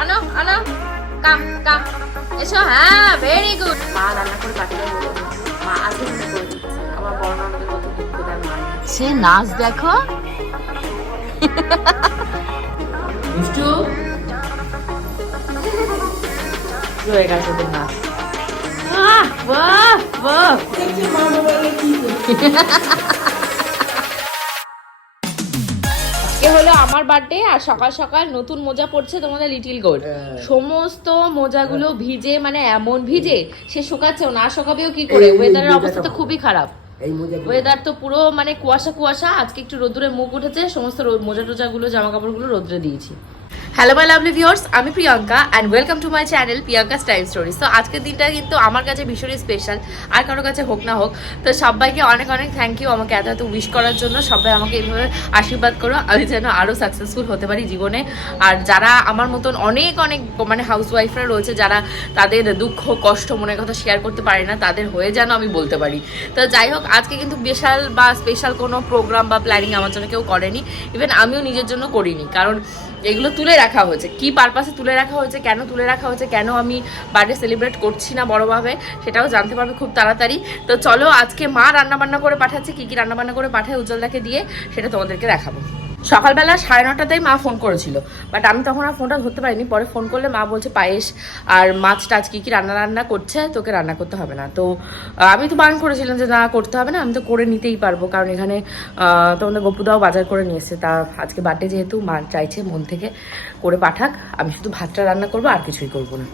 আনো আনো। কাম কাম। এসো হ্যাঁ ভেরি গুড মা রান্না করে পাঠিয়ে মা আজকে করে দিচ্ছে কত দুঃখ তার মা। সে নাচ দেখো। দুষ্টু রয়ে গেছে তোর নাচ। বাহ বাহ। আমার বার্থডে আর সকাল সকাল নতুন মোজা পড়ছে তোমাদের লিটিল গোল্ড সমস্ত মোজাগুলো ভিজে মানে এমন ভিজে সে শুকাচ্ছেও না শুকাবেও কি করে? ওয়েদারের অবস্থা তো খুবই খারাপ। ওয়েদার তো পুরো মানে কুয়াশা কুয়াশা আজকে একটু রোদ্দুরে মুখ উঠেছে সমস্ত মোজা টোজা গুলো জামা কাপড়গুলো রোদ্রে দিয়েছি। হ্যালো মাই লাভলি ভিউয়ার্স আমি Priyanka and welcome to my channel Priyanka style stories তো আজকের দিনটা কিন্তু আমার কাছে ভীষণই স্পেশাল আর কারোর কাছে হোক না হোক, তো সবাইকে অনেক অনেক থ্যাংক ইউ আমাকে এত এত উইশ করার জন্য। সবাই আমাকে এইভাবে আশীর্বাদ করো, আমি যেন আরও সাকসেসফুল হতে পারি জীবনে। আর যারা আমার মতন অনেক অনেক মানে হাউস ওয়াইফরা রয়েছে, যারা তাদের দুঃখ, কষ্ট, মনের কথা শেয়ার করতে পারে না, তাদের হয়ে যেন আমি বলতে পারি। তো যাই হোক, আজকে কিন্তু বিশাল বা স্পেশাল কোনো প্রোগ্রাম বা প্ল্যানিং আমার জন্য কেউ করেনি। ইভেন আমিও নিজের জন্য করিনি, কারণ এগুলো তুলে রাখা হয়েছে? কি পারপাসে তুলে রাখা হয়েছে? কেন তুলে রাখা হয়েছে? কেন আমি বার্থডে সেলিব্রেট করছি না বড়োভাবে সেটাও জানতে পারবে খুব তাড়াতাড়ি। তো চলো আজকে মা রান্নাবান্না করে পাঠাচ্ছে, কী কী রান্নাবান্না করে পাঠায় উজ্জ্বলদাকে দিয়ে, সেটা তোমাদেরকে দেখাবো। সকালবেলা সাড়ে নটাতেই মা ফোন করেছিল। বাট আমি তখন আর ফোনটা ধরতে পারিনি। পরে ফোন করলে মা বলছে, পায়েস আর মাছ টাছ কী কী রান্না রান্না করছে? তোকে রান্না করতে হবে না। তো আমি তো বারণ করেছিলাম যে, না, করতে হবে না। আমি তো করে নিতেই পারব। কারণ এখানে তোমাদের গপুদাও বাজার করে নিয়ে এসেছে। তা আজকে বার্থডে যেহেতু, মা চাইছে মন থেকে করে পাঠাক। আমি শুধু ভাতটা রান্না করব, আর কিছুই করব না।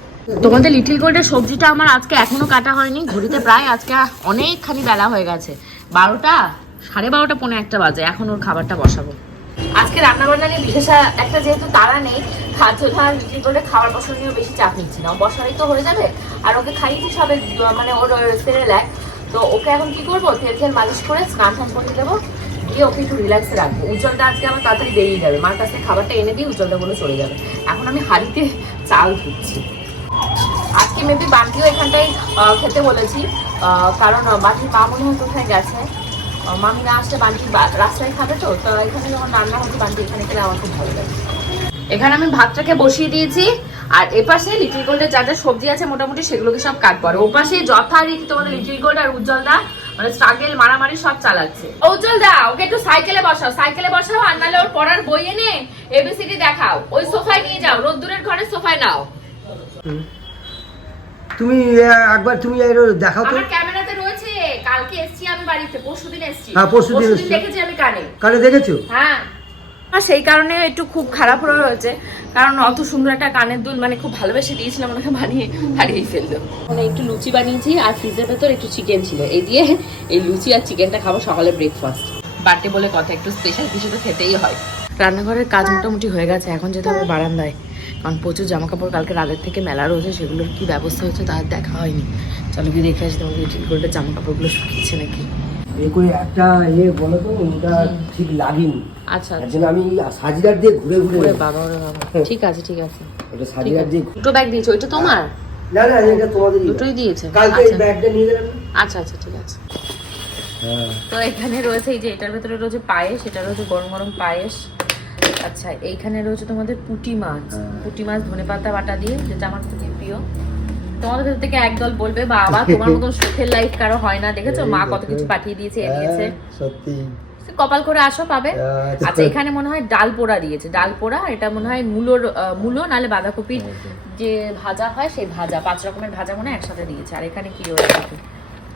তোমাদের লিটিল গোল্ডের সবজিটা আমার আজকে এখনও কাটা হয়নি। ঘড়িতে প্রায় আজকে অনেকখানি বেলা হয়ে গেছে। বারোটা, সাড়ে বারোটা, পৌনে একটা বাজে। এখন ওর খাবারটা বসাবো। আজকে রান্না বান্না নিয়ে বিশেষ একটা যেহেতু তারা নেই খাদ্য ধার লিটিল গোল্ডে খাবার বসানো নিয়ে বেশি চাপ নিচ্ছি না। ও বসালেই তো হয়ে যাবে আর ওকে খাইয়েছি সবে মানে ওর সেরেলাক তো ওকে এখন কি করব? তেল তেল মালিশ করে স্নান টান করে দেবো দিয়ে ওকে একটু রিল্যাক্সে রাখব। উজ্জ্বলটা আজকে আমার তাড়াতাড়ি বেরিয়ে যাবে। মার কাছে খাবারটা এনে দিয়ে উজ্জ্বলটা বলে চলে যাবে। এখন আমি হাড়িতে চাল ধুচ্ছি। আজকে মেবি বান্টিও এখানটাই আহ, খেতে বলেছি কারণ বান্টির মা মনে হয় কোথায় গেছে? আহ, মামি না আসলে বান্টি রাস্তায় খাবে তো তো এখানে যখন রান্না হবে বান্টি এখানে খেলে আমার খুব ভালো লাগে। এখানে আমি ভাতটাকে বসিয়ে দিয়েছি আর এপাশে লিটিল গোল্ডের যা যা সবজি আছে মোটামুটি সেগুলোকে সব কাটবো আর ওপাশে যথারীতি তোমাদের লিটিল গোল্ড আর উজ্জ্বল দা মানে স্ট্রাগেল মারামারি সব চালাচ্ছে। উজ্জ্বল দা ওকে একটু সাইকেলে বসাও সাইকেলে বসাও আর নাহলে ওর পড়ার বই এনে এবিসিডি দেখাও। ওই সোফায় নিয়ে যাও রোদ্দুরের ঘরে সোফায় নাও। তুমি একবার তুমি এর দেখাও তো। আমার ক্যামেরাতে রয়েছে কালকে এসছি আমি বাড়িতে পরশুদিন এসছি। হ্যাঁ, পরশুদিন এসছো। দেখেছি আমি কানে। কানে দেখেছ? হ্যাঁ। আর সেই কারণে একটু খুব খারাপ হয়ে রয়েছে কারণ অত সুন্দর একটা কানের দুল মানে খুব ভালোবেসে দিয়েছিলাম ওনাকে বানিয়ে হারিয়ে ফেলল মানে একটু লুচি বানিয়েছি আর ফ্রিজের ভেতর একটু চিকেন ছিল। এই দিয়ে এই লুচি আর চিকেনটা খাব সকালে ব্রেকফাস্ট বার্থডে বলে কথা একটু স্পেশাল কিছু তো খেতেই হয়। রান্নাঘরের কাজ মোটামুটি হয়ে গেছে এখন যেতে হবে বারান্দায়। কারণ প্রচুর জামা কাপড় কালকে রাতের থেকে মেলা রয়েছে সেগুলোর কি ব্যবস্থা হচ্ছে তার দেখা হয়নি। চলো গিয়ে দেখে আসি তোমাকে লিটিল গোল্ডের জামা কাপড়গুলো শুকিয়েছে নাকি। করে একটা ইয়ে বলো তো ওটা ঠিক লাগেনি। আচ্ছা জন্য আমি সাজিদার দিয়ে ঘুরে ঘুরে বাবা বাবা। ঠিক আছে ঠিক আছে। ওটা সাজিদার দিয়ে দুটো ব্যাগ দিয়েছে ওইটা তোমার? না না এটা তোমাদের দুটোই দিয়েছে। কালকে এই আচ্ছা। ব্যাগটা নিয়ে গেলাম। আচ্ছা আচ্ছা ঠিক আছে। হ্যাঁ। তো এখানে রয়েছে এই যে এটার ভেতরে রয়েছে পায়েস এটা রয়েছে গরম গরম পায়েস। আচ্ছা এইখানে রয়েছে তোমাদের পুঁটি মাছ। হ্যাঁ। পুঁটি মাছ ধনে পাতা বাটা দিয়ে যেটা আমার খুবই প্রিয়। তোমাদের ভেতর থেকে একদল বলবে বাবা তোমার মতন সুখের লাইফ কারও হয় না দেখেছ? মা কত কিছু পাঠিয়ে দিয়েছে এ দিয়েছে। হ্যাঁ, সত্যি। কপাল করে আসো পাবে। আচ্ছা। আচ্ছা এখানে মনে হয় ডাল পোড়া দিয়েছে। ডাল পোড়া এটা মনে হয় মূলোর মূলো নালে বাঁধাকপির যে ভাজা হয় সেই ভাজা পাঁচ রকমের ভাজা মনে হয় একসাথে দিয়েছে। আর এখানে কি রয়েছে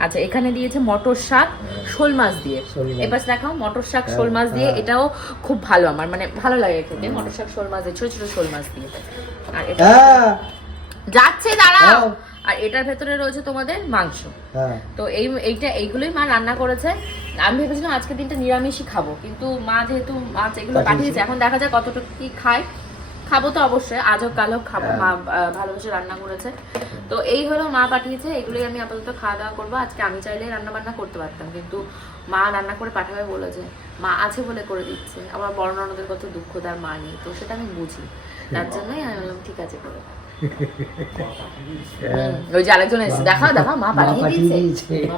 আচ্ছা এখানে দিয়েছে মটর শাক শোল মাছ দিয়ে। এবার দেখাও মটর শাক হ্যাঁ, শোল মাছ দিয়ে হ্যাঁ। এটাও খুব ভালো আমার মানে ভালো লাগে খেতে মটর শাক শোল মাছ দিয়ে ছোট ছোট শোল মাছ দিয়ে। আর এটা হ্যাঁ। যাচ্ছে দাঁড়াও। আর এটার ভেতরে রয়েছে তোমাদের মাংস। হ্যাঁ। তো এই এইটা এইগুলোই মা রান্না করেছে। আমি ভেবেছিলাম আজকে দিনটা নিরামিষই খাব কিন্তু মা যেহেতু মাছ এগুলো পাঠিয়েছে। পাঠিয়েছে এখন দেখা যায় কতটুকু কি খায়। খাব তো অবশ্যই আজ হোক কাল হোক খাব মা আহ, ভালোবেসে রান্না করেছে। তো এই হলো মা পাঠিয়েছে এগুলোই আমি আপাতত খাওয়া দাওয়া করব। আজকে আমি চাইলে রান্না বান্না করতে পারতাম কিন্তু মা রান্না করে পাঠাবে বলেছে। মা আছে বলে করে দিচ্ছে। আমার বড় ননদের কত দুঃখ তার মা নেই তো সেটা আমি বুঝি। তার জন্যই আমি বললাম ঠিক আছে করে। হুম, ওই যে আরেকজন এসেছে দেখাও দেখাও মা পাঠিয়ে দিয়েছে। দিয়েছে। মা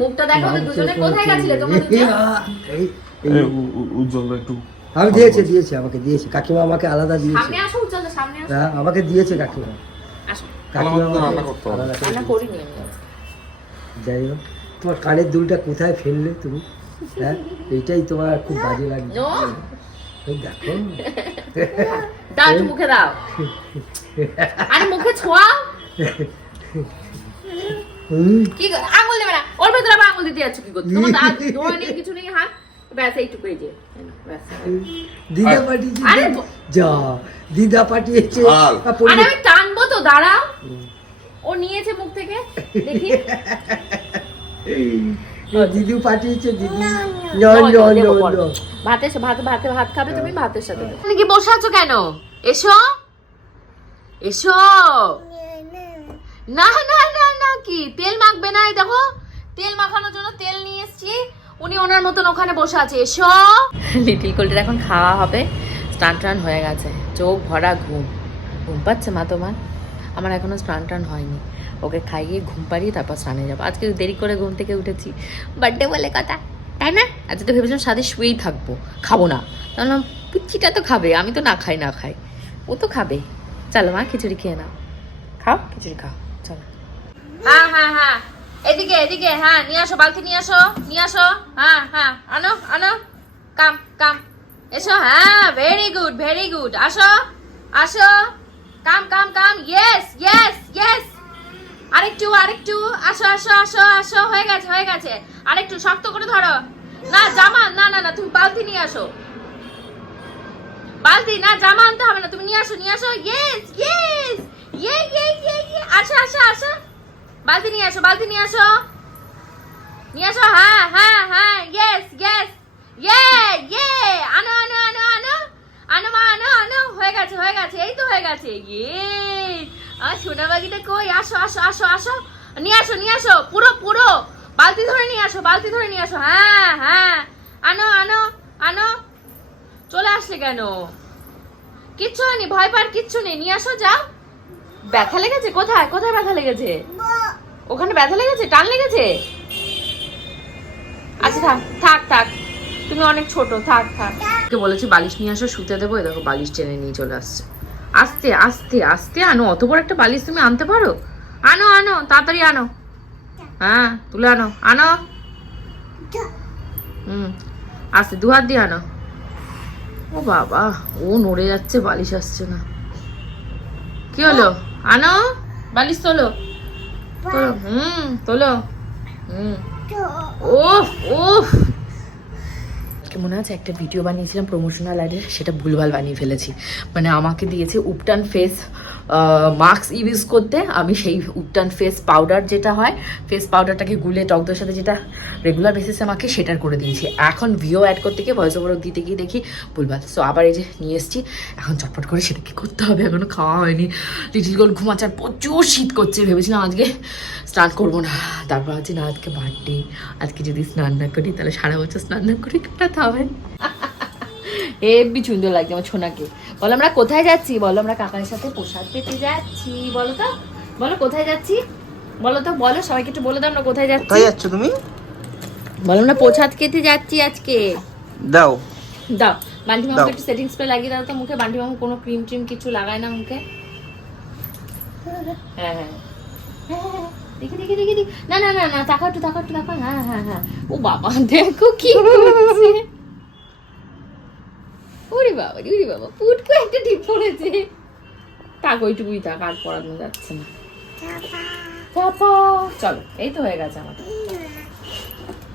মুখটা দেখো দুজনে কোথায় গেছিলে? তোমরা উজ্জ্বল একটু আমি দিয়েছে দিয়েছে আমাকে দিয়েছে। কাকিমা আমাকে আলাদা দিয়েছে। সামনে আসো চলো সামনে আসো। হ্যাঁ আমাকে দিয়েছে কাকিমা। আসো। কাকিমা আমাকে তো করতে হবে। আলাদা করে রান্না আমি। যাই হোক তোমার কানের দুলটা কোথায় ফেললে তুমি? হ্যাঁ এইটাই তোমার খুব বাজে লাগে নো। এই দেখো। দাও মুখে দাও। আরে মুখে হুম, কি আঙুল দেবে না? ওর ভেতরে আবার আঙুল দিতে যাচ্ছ কি করতে? তোমার দাঁত ধোয়া নেই কিছু নেই হাত? ব্যাস এইটুকু এই যে দিদা পাঠিয়েছে আরে যা দিদা পাঠিয়েছে। আর আমি টানবো তো দাঁড়াও। ও নিয়েছে মুখ থেকে। দেখি। দিদু পাঠিয়েছে দিদি। ভাতের ভাত ভাতে ভাত খাবে তুমি ভাতের সাথে। তুমি কি বসে আছো কেন? এসো। এসো। না না না না কি? তেল মাখবে না দেখো। তেল মাখানোর জন্য তেল নিয়ে এসেছি। উনি ওনার মতন ওখানে বসে আছে এসো। লিটিল কোল্ডের এখন খাওয়া হবে। স্নান টান হয়ে গেছে। চোখ ভরা ঘুম। ঘুম পাচ্ছে মা তোমার? আমার এখনও স্নান টান হয়নি। ওকে খাইয়ে ঘুম পাড়িয়ে তারপর স্নানে যাব। আজকে দেরি করে ঘুম থেকে উঠেছি। বার্থডে বলে কথা। তাই না? আজকে তো ভেবেছিলাম সাথে শুয়েই থাকব। খাব না। তাহলে পিচ্ছিটা তো খাবে। আমি তো না খাই না খাই। ও তো খাবে। চলো মা খিচুড়ি খেয়ে নাও। খাও খিচুড়ি খাও। চলো। হ্যাঁ হ্যাঁ হ্যাঁ। এদিকে হ্যাঁ নিয়ে আসো, বালতি নিয়ে আসো নিয়ে আসো হ্যাঁ হ্যাঁ আনো আনো, কাম কাম, এসো হ্যাঁ ভেরি গুড ভেরি গুড আসো আসো, come come come yes yes yes আরেকটু আরেকটু, আসো আসো আসো আসো, হয়ে গেছে হয়ে গেছে, আরেকটু শক্ত করে ধরো, না, জামা, না না না, তুমি বালতি নিয়ে আসো, বালতি, না, জামা আনতে হবে না, তুমি নিয়ে আসো নিয়ে আসো ইয়েস ইয়েস ইয়ে ইয়ে ইয়ে ইয়ে আসো আসো আসো, বালতি নিয়ে আসো, বালতি নিয়ে আসো নিয়ে আসো হ্যাঁ হ্যাঁ হ্যাঁ ইয়েস ইয়েস ইয়ে ইয়ে আনো আনো আনো আনো আনো মা আনো আনো হয়ে গেছে হয়ে গেছে এই তো হয়ে গেছে ইয়ে আর সোনা বাগিটা কই? আসো আসো আসো আসো নিয়ে আসো নিয়ে আসো পুরো পুরো বালতি ধরে নিয়ে আসো বালতি ধরে নিয়ে আসো হ্যাঁ হ্যাঁ আনো আনো আনো চলে আসলে কেন? কিচ্ছু হয়নি ভয় পার কিচ্ছু নেই নিয়ে আসো যাও। ব্যথা লেগেছে? কোথায়? কোথায় ব্যথা লেগেছে? ওখানে ব্যথা লেগেছে? টান লেগেছে? আচ্ছা থাক থাক থাক। তুমি অনেক ছোট, থাক থাক। কে বলেছি বালিশ নিয়ে আসো, শুতে দেবো? দেখো, বালিশ টেনে নিয়ে চলে আসছে। আস্তে আস্তে আস্তে, আনো। অত বড় একটা বালিশ তুমি আনতে পারো? আনো আনো, তাড়াতাড়ি আনো। হ্যাঁ তুলে আনো। আনো। হুম, আস্তে, দু হাত দিয়ে আনো। ও বাবা, ও নড়ে যাচ্ছে, বালিশ আসছে না। কি হলো? আনো, বালিশ তোলো। তোলো, হুম তোলো। হুম। 头。哦哦。আজকে মনে আছে একটা ভিডিও বানিয়েছিলাম প্রমোশনাল অ্যাডের সেটা ভুলভাল বানিয়ে ফেলেছি। মানে আমাকে দিয়েছে উপটান ফেস মাস্ক ইউজ করতে, আমি সেই উপটান ফেস পাউডার যেটা হয় ফেস পাউডারটাকে গুলে টকদের সাথে যেটা রেগুলার বেসিসে আমাকে সেটার করে দিয়েছি। এখন ভিও অ্যাড করতে গিয়ে ভয়েস ওভার দিতে গিয়ে দেখি, ভুলভাল। সো আবার এই যে নিয়ে এসেছি, এখন চটপট করে সেটাকে করতে হবে? এখনও খাওয়া হয়নি। লিটিল গোল ঘুমাচ্ছে আর প্রচুর শীত করছে, ভেবেছিলাম আজকে স্নান করব না। তারপর হচ্ছে না, আজকে বার্থডে আজকে যদি স্নান না করি, তাহলে সারা বছর স্নান না করি কাটাতে হবে হেবি সুন্দর লাগছে আমার ছোনাকে বলো আমরা কোথায় যাচ্ছি? বলো আমরা কাকার সাথে প্রসাদ পেতে যাচ্ছি। বলো তো। বলো কোথায় যাচ্ছি? বলো তো বলো সবাইকে একটু বলে দাও আমরা কোথায় যাচ্ছি। কোথায় যাচ্ছ তুমি? বলো আমরা প্রসাদ খেতে যাচ্ছি আজকে। দাও। দাও। বান্টি মামুকে। একটু সেটিং স্প্রে লাগিয়ে দাও তো মুখে। বান্টি মামু কোনো ক্রিম ট্রিম কিছু লাগায় না মুখে। হ্যাঁ হ্যাঁ হ্যাঁ, দেখি দেখি দেখি দেখি। না না না না তাকাও একটু তাকাও একটু তাকাও। হ্যাঁ হ্যাঁ হ্যাঁ। ও বাবা দেখো কি করছে। ওরে বাবা ওরে বাবা পুটকো একটা টিপ পড়েছে। থাক ওইটুকুই থাক আর পড়ানো যাচ্ছে না। চাপা। চলো এই তো হয়ে গেছে আমার।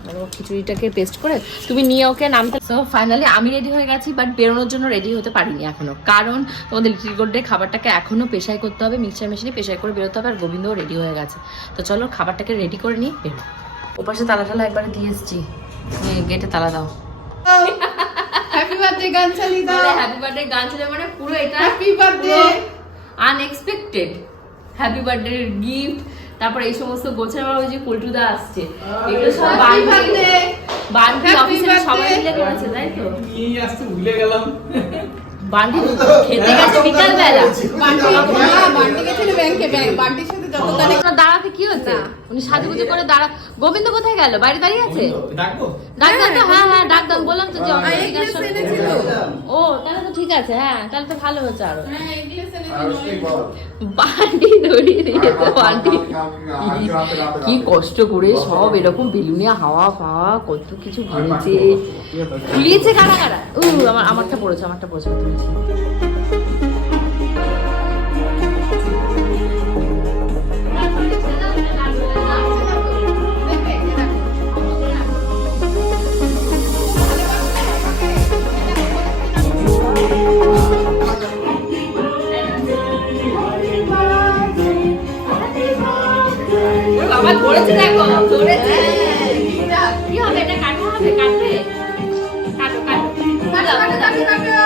মানে খিচুড়িটাকে পেস্ট করে তুমি নিয়ে ওকে নামতে সো ফাইনালি আমি রেডি হয়ে গেছি বাট বেরোনোর জন্য রেডি হতে পারিনি এখনও। কারণ তোমাদের লিটিল গোল্ডের খাবারটাকে এখনও পেশাই করতে হবে মিক্সচার মেশিনে পেশাই করে বেরোতে হবে আর গোবিন্দও রেডি হয়ে গেছে। তো চলো খাবারটাকে রেডি করে নিয়ে বেরো ওপাশে তালা টালা একবারে দিয়ে এসছি। গেটে তালা দাও। হ্যাপি বার্থডে গান চালিয়ে দাও হ্যাপি বার্থডে গান ছিল মানে পুরো এটা happy birthday unexpected happy birthday gift তারপর এই সমস্ত গোছের ওই যে পল্টুদা আসছে। এগুলো সব হ্যাপি বান্ধবী বার্থডে বান্ধবী অফিসের সবাই মিলে করেছে তাই তো? নিয়ে আসতে ভুলে গেলাম। বান্টি খেতে গেছে বিকাল বেলা বান্টি না বান্টি গেছিল ব্যাংকে ব্যাংক বান্টির সাথে যত দাঁড়াতে কি হচ্ছে? না। উনি সাজুগুজু করে দাঁড়া গোবিন্দ কোথায় গেল? বাইরে দাঁড়িয়ে আছে? ডাকবো? ডাক দাও হ্যাঁ হ্যাঁ ডাক দাও বললাম তো যে এনেছিল। ও তাহলে তো ঠিক আছে হ্যাঁ তাহলে তো ভালো হচ্ছে আরও। হ্যাঁ বান্ডি ধরিয়ে দিয়েছে বান্ডি কি কষ্ট করে সব এরকম বেলুনিয়া হাওয়া ফাওয়া কত কিছু ঘুরেছে। ফুলিয়েছে কারা কারা? উ আমার আমারটা পড়েছে আমারটা পড়েছে। ধরেছে দেখো ধরেছে কি হবে এটা? কাটা হবে? কাটবে? কাটো কাটো। কাটো কাটো কাটো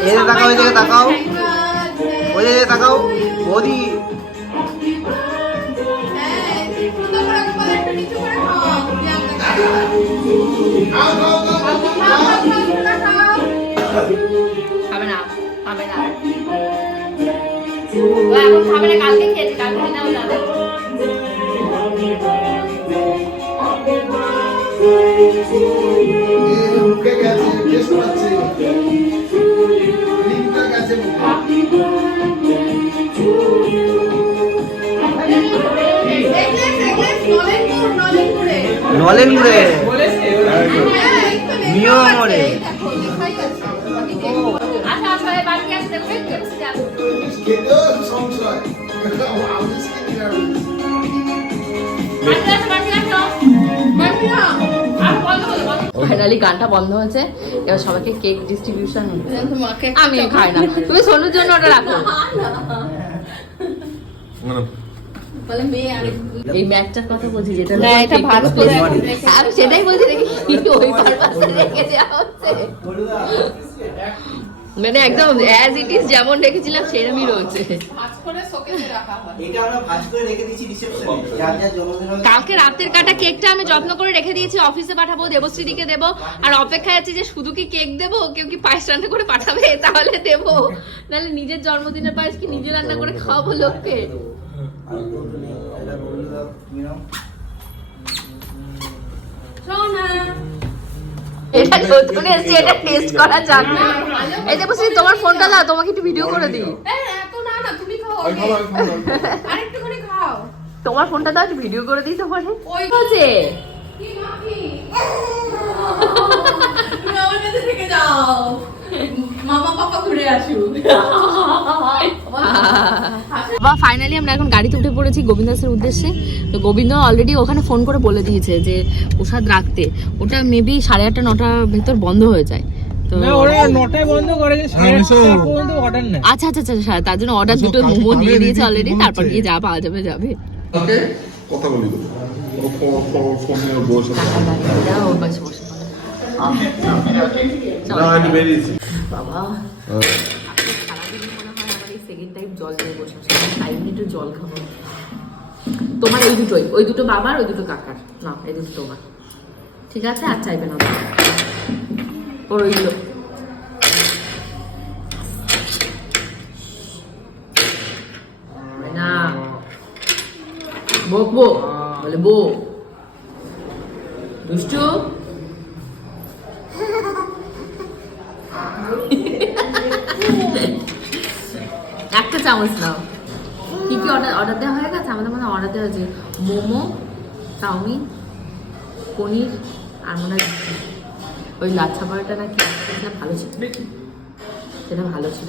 এই যে তাকাও, এই দিকে তাকাও। ওই যে তাকাও। বৌদি খাবে না খাবে না। এখন খাবে না কালকে খেয়েছে কালকে নাও যাবে মুখে গেছে বেশ পাচ্ছে লিঙ্কটা গেছে মুখে দেখলে ফাইনালি গানটা বন্ধ হয়েছে। এবার সবাইকে কেক ডিস্ট্রিবিউশন হচ্ছে আমি খাই না। তুমি সোনুর জন্য ওটা রাখো। এই ম্যাচটার কথা বলছি যেটা না, এটা ভাঁজ করে সেটাই বলছি নাকি? ওই পারপাসে রেখে দেওয়া হচ্ছে। মানে একদম অ্যাজ ইট ইজ যেমন রেখেছিলাম সেরকমই রয়েছে। ভাঁজ করে শোকেসে রাখা হয়। এটা আমরা ভাজ করে রেখে দিয়েছি রিসেপশনে যার যার জন্মদিন হবে কালকে রাতের কাটা কেকটা আমি যত্ন করে রেখে দিয়েছি অফিসে পাঠাবো দেবশ্রীদিকে দেবো আর অপেক্ষায় আছি যে শুধু কি কেক দেবো? কেউ কি পায়েস রান্না করে পাঠাবে? তাহলে দেবো। নাহলে নিজের জন্মদিনের পায়েস কি নিজে রান্না করে খাওয়াবো লোককে? এটা নতুন এসেছে এটা টেস্ট করা যাক। না এই তোমার ফোনটা দাও তোমাকে একটু ভিডিও করে দিই। তোমার ফোনটা দাও একটু ভিডিও করে দিই তোমার ওই হচ্ছে কি মামা পাপা ঘুরে আসুক বা ফাইনালি আমরা এখন গাড়িতে উঠে পড়েছি গোবিন্দ দাসের উদ্দেশ্যে। তো গোবিন্দ অলরেডি ওখানে ফোন করে বলে দিয়েছে যে প্রসাদ রাখতে। ওটা মেবি সাড়ে আটটা নটার ভেতর বন্ধ হয়ে যায়। নেই আচ্ছা আচ্ছা আচ্ছা আচ্ছা, তার জন্য অর্ডার দুটো মোমো দিয়ে দিয়েছে অলরেডি তারপর গিয়ে যা পাওয়া যাবে যাবে। কথা বলি তো ও ফো- ফো- ফোনে বাবা। সারাদিন মনে হয় আমার এই সেকেন্ড টাইম জল নিয়ে বসে টাইম একটু জল খাব। তোমার এই দুটোই। ওই দুটো বাবার ওই দুটো কাকার। না এই দুটো তোমার। ঠিক আছে? আর চাইবে না ওর ওইগুলো। না। বকবো বলে বো দুষ্টু? একটা চামচ নাও কি কি অর্ডার অর্ডার দেওয়া হয়ে গেছে? আমাদের মনে অর্ডার দেওয়া হয়েছে মোমো চাউমিন পনির আর মনে হয় ওই লাচ্ছা পরোটা নাকি সেটা ভালো ছিল। সেটা ভালো ছিল।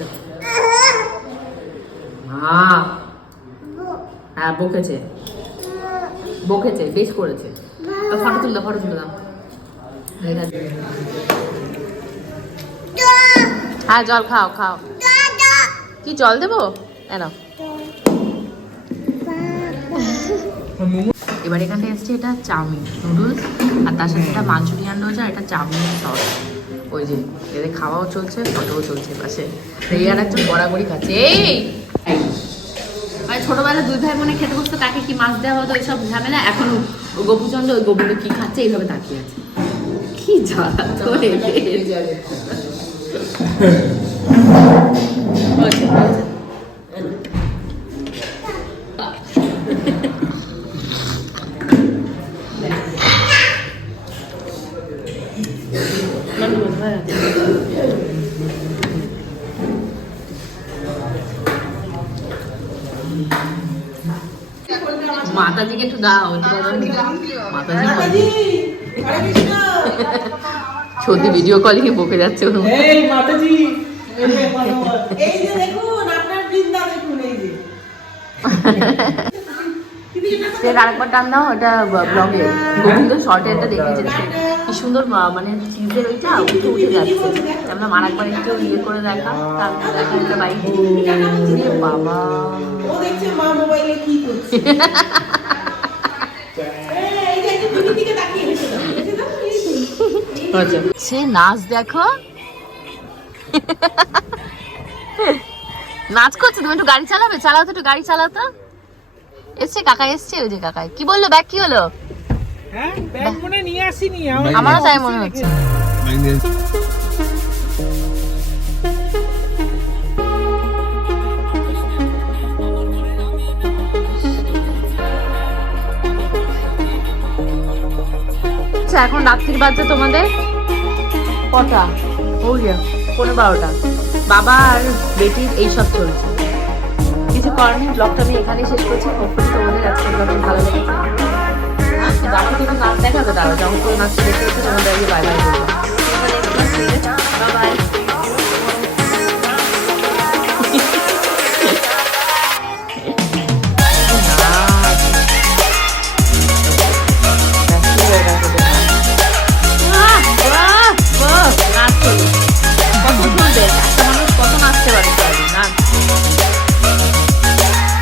হ্যাঁ বকেছে। বকেছে বেশ করেছে। ফটো তুলে দাও ফটো তুলে দাও। হয়ে গেছে। হ্যাঁ জল খাও খাও। কি জল দেবো? এনাও এবার এখানে এসছে এটা চাউমিন নুডলস আর তার সাথে এটা মাঞ্চুরিয়ান রয়েছে আর এটা চাউমিন সস। ওই যে এদের খাওয়াও চলছে ফটোও চলছে পাশে। এই আর একজন গড়াগড়ি খাচ্ছে। এই! এই ছোটবেলায় দুই ভাই বোনে খেতে বসতো কাকে কি মাছ দেওয়া হতো এইসব ঝামেলা? এখন গোপুচন্দ্র ওই গোবিন্দ কি খাচ্ছে এইভাবে তাকিয়ে আছে। কি জ্বালা তো এদের। হয়েছে, হয়েছে। মানে বোধহয় আছে। মাতাজিকে একটু দাও একটু দাও। মাতাজি সত্যি ভিডিও কলিং এ বকে যাচ্ছে এই মাতাজি। এই যে দেখুন আপনার বৃন্দা দেখুন এই যে। আরেকবার টান দাও এটা ব্লগে গোবিন্দ শর্টে একটা দেখেছি কি সুন্দর মা- মানে চিজের ওইটা উঠে উঠে যাচ্ছে। আমরা আরেকবার একটু ইয়ে করে দেখা তারপর দেখা একটা বাইক বাবা। ও দেখছে মা মোবাইলে কি করছে। এই সে নাচ দেখো। নাচ করছে তুমি একটু গাড়ি চালাবে? চালাও তো একটু গাড়ি চালাও তো। এসছে কাকা এসছে ওই যে কাকাই কি বলল ব্যাগ কি হলো? হ্যাঁ আমারও তাই মনে হচ্ছে। আচ্ছা এখন রাত্রির বাজে তোমাদের? কটা? ওই পনেরো বারোটা। বাবা আর বেটির এইসব চলছে। কিছু করার নেই ব্লগটা আমি এখানেই শেষ করছি। হোপফুলি তোমাদের আজকে ব্লগটা ভালো লেগেছে। বাবা তুমি নাচ দেখাবে দাদা যখন কোনো নাচ দেখে তোমাদের আগে বাই বাই বলব। Bye bye